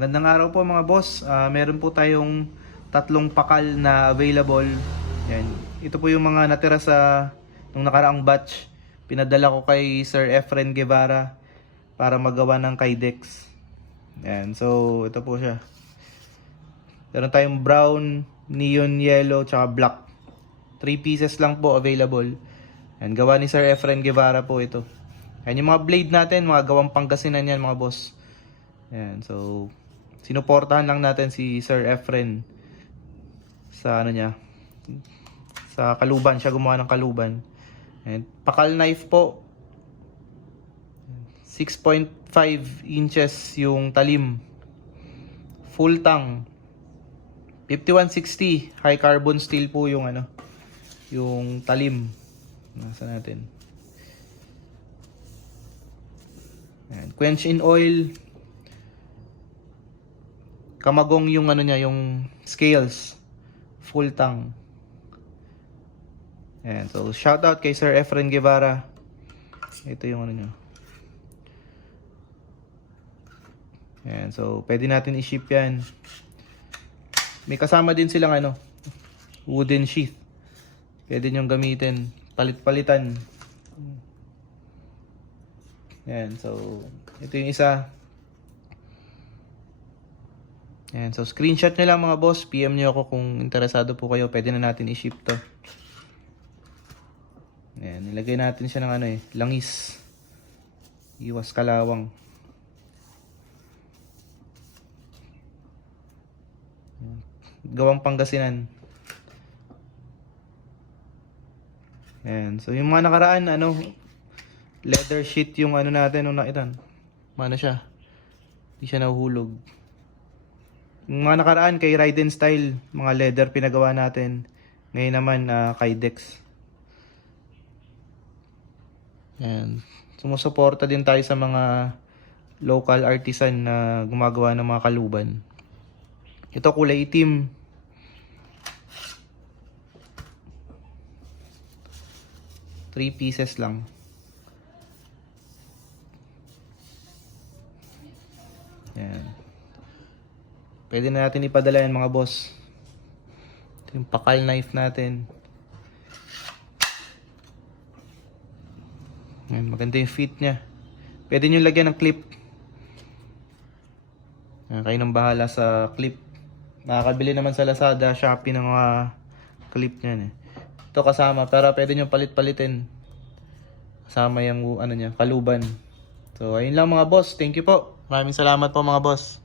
Magandang araw po mga boss. Meron po tayong tatlong pakal na available. Yan. Ito po yung mga natira sa nung nakaraang batch. Pinadala ko kay Sir Efren Guevara para magawa ng Kydex. Yan. So, ito po siya. Meron tayong brown, neon yellow, tsaka black. 3 pieces lang po available. Yan. Gawa ni Sir Efren Guevara po ito. Yan. Yung mga blade natin, mga gawang Pangasinan yan mga boss. Yan. So, sinuportahan lang natin si Sir Efren sa ano niya, sa kaluban. Siya gumawa ng kaluban. And pakal knife po, 6.5 inches yung talim, full tang, 5160 high carbon steel po yung ano, yung talim. Nasa natin. And quench in oil. Kamagong yung ano niya, yung scales. Full tang. Ayan. So, shout out kay Sir Efren Guevara. Ito yung ano niya. Ayan. So, pwede natin i-ship yan. May kasama din silang ano, wooden sheath. Pwede nyong gamitin. Palit-palitan. Ayan. So, ito yung isa. Ayan, so screenshot nyo lang mga boss, PM nyo ako kung interesado po kayo, pwede na natin i-ship to. Ayan, nilagay natin siya ng ano langis. Iwas kalawang. Ayan. Gawang Pangasinan. Ayan, so yung mga nakaraan, leather sheet yung ano natin nung nakitan. Mana siya? Hindi siya nahuhulog. Yung mga nakaraan kay Ride and Style, mga leather pinagawa natin. Ngayon naman Kydex. Ayan. Sumusuporta din tayo sa mga local artisan na gumagawa ng mga kaluban. Ito kulay itim. Three pieces lang. Ayan. Pwede na natin ipadala yan mga boss. Ito yung pakal knife natin. Ayan, maganda yung fit niya. Pwede nyo lagyan ng clip. Ayan, kayo nang bahala sa clip. Makakabili naman sa Lazada, Shopee ng mga clip niyan . Ito kasama, pero pwede nyo palit-palitin. Kasama yung ano niya, kaluban. So ayun lang mga boss. Thank you po. Maraming salamat po mga boss.